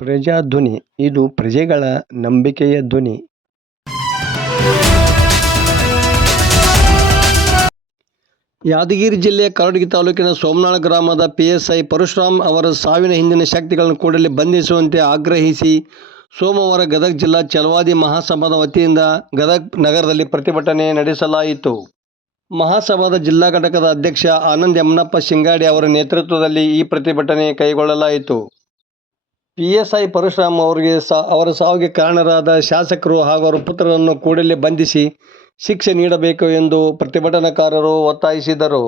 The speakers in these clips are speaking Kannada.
ಪ್ರಜಾಧ್ವನಿ ಇದು ಪ್ರಜೆಗಳ ನಂಬಿಕೆಯ ಧ್ವನಿ. ಯಾದಗಿರಿ ಜಿಲ್ಲೆಯ ಕರಡಗಿ ತಾಲೂಕಿನ ಸೋಮನಾಳ ಗ್ರಾಮದ ಪಿಎಸ್ಐ ಪರಶುರಾಮ್ ಅವರ ಸಾವಿನ ಹಿಂದಿನ ಶಕ್ತಿಗಳನ್ನು ಕೂಡಲೇ ಬಂಧಿಸುವಂತೆ ಆಗ್ರಹಿಸಿ ಸೋಮವಾರ ಗದಗ ಜಿಲ್ಲಾ ಛಲವಾದಿ ಮಹಾಸಭಾದ ವತಿಯಿಂದ ಗದಗ ನಗರದಲ್ಲಿ ಪ್ರತಿಭಟನೆ ನಡೆಸಲಾಯಿತು. ಮಹಾಸಭಾದ ಜಿಲ್ಲಾ ಘಟಕದ ಅಧ್ಯಕ್ಷ ಆನಂದ್ ಯಮನಪ್ಪ ಶಿಂಗಾಡಿ ಅವರ ನೇತೃತ್ವದಲ್ಲಿ ಈ ಪ್ರತಿಭಟನೆ ಕೈಗೊಳ್ಳಲಾಯಿತು. ಪಿಎಸ್ಐ ಪರಶುರಾಮ್ ಅವರ ಸಾವಿಗೆ ಕಾರಣರಾದ ಶಾಸಕರು ಹಾಗೂ ಅವರ ಪುತ್ರರನ್ನು ಕೂಡಲೇ ಬಂಧಿಸಿ ಶಿಕ್ಷೆ ನೀಡಬೇಕು ಎಂದು ಪ್ರತಿಭಟನಾಕಾರರು ಒತ್ತಾಯಿಸಿದರು.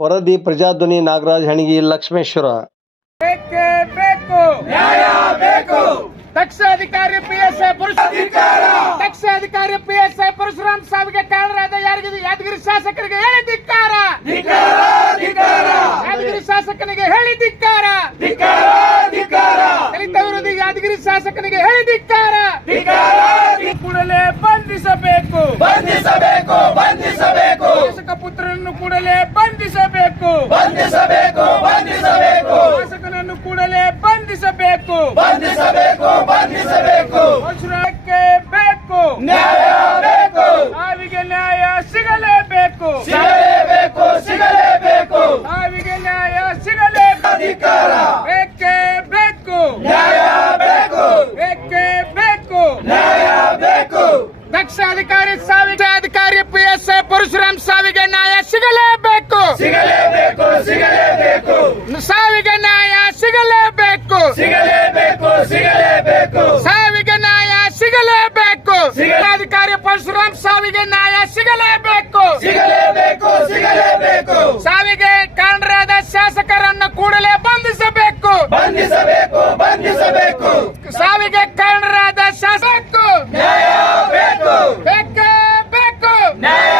ವರದಿ ಪ್ರಜಾಧ್ವನಿ, ನಾಗರಾಜ್ ಹಣಗಿ, ಲಕ್ಷ್ಮೇಶ್ವರ. ದಕ್ಷ ಅಧಿಕಾರಿ ಪಿಎಸ್ಐ ಪರಶುರಾಮ್ ಸಾವಿಗೆ ಕಾರಣರಾದ ಯಾದಗಿರಿ ಶಾಸಕರಿಗೆ ಹೇಳಿ ಧಿಕ್ಕಾರ. ಯಾದಗಿರಿ ಶಾಸಕನಿಗೆ ಹೇಳಿ ಧಿಕ್ಕಾರ. ದಲಿತ ವಿರೋಧಿ ಯಾದಗಿರಿ ಶಾಸಕನಿಗೆ ಹೇಳಿ ಧಿಕ್ಕಾರ. ಕೂಡಲೇ ಬಂಧಿಸಬೇಕು. ಶಾಸಕ ಪುತ್ರರನ್ನು ಕೂಡಲೇ ಬಂಧಿಸಬೇಕು. ಶಾಸಕನನ್ನು ಕೂಡಲೇ ಬಂಧಿಸಬೇಕು. ಪರಶುರಾಮಕ್ಕೆ ಬೇಕು ನ್ಯಾಯ. ಸಾವಿಗೆ ನ್ಯಾಯ ಸಿಗಲೇಬೇಕು. ಸಾವಿಗೆ ನ್ಯಾಯ ಸಿಗಲೇಬೇಕು. ಬೇಕೇ ಬೇಕು ನ್ಯಾಯ. ಬೇಕೇ ಬೇಕು ನ್ಯಾಯ. ದಕ್ಷ ಅಧಿಕಾರಿ ಪಿಎಸ್ಐ ಪರಶುರಾಮ್ ಸಾವಿಗೆ ನ್ಯಾಯ ಸಿಗಲೇಬೇಕು. ಸಾವಿಗೆ ನ್ಯಾಯ ಸಿಗಲೇಬೇಕು. ಸಾವಿಗೆ ನ್ಯಾಯ ಸಿಗಲೇಬೇಕು. ಅಧಿಕಾರಿ ಪರಶುರಾಮ್ ಸಾವಿಗೆ ನ್ಯಾಯ ಸಿಗಲೇಬೇಕು. ಸಾವಿಗೆ ಕಾರಣರಾದ ಶಾಸಕರನ್ನು ಕೂಡಲೇ ಬಂಧಿಸಬೇಕು. ಸಾವಿಗೆ ಕಾರಣರಾದ ಶಾಸಕ ನ್ಯಾಯ ಬೇಕು. ಬೇಕೇ ಬೇಕು ನ್ಯಾಯ.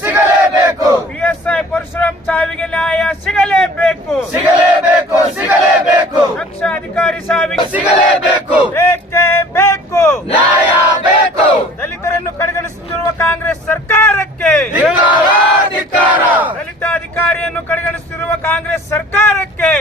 ಸಿಗಲೇಬೇಕು. ಪಿಎಸ್ಐ ಪರಶುರಾಮ್ ಸಾವಿಗೆ ನ್ಯಾಯ ಸಿಗಲೇಬೇಕು. ದಕ್ಷ ಅಧಿಕಾರಿ ಸಾವಿಗೆ ಸಿಗಲೇಬೇಕು. ಬೇಕೇ ಬೇಕು ನ್ಯಾಯ. ದಲಿತರನ್ನು ಕಡೆಗಣಿಸುತ್ತಿರುವ ಕಾಂಗ್ರೆಸ್ ಸರ್ಕಾರಕ್ಕೆ ದಲಿತ ಅಧಿಕಾರಿಯನ್ನು ಕಡೆಗಣಿಸುತ್ತಿರುವ ಕಾಂಗ್ರೆಸ್ ಸರ್ಕಾರಕ್ಕೆ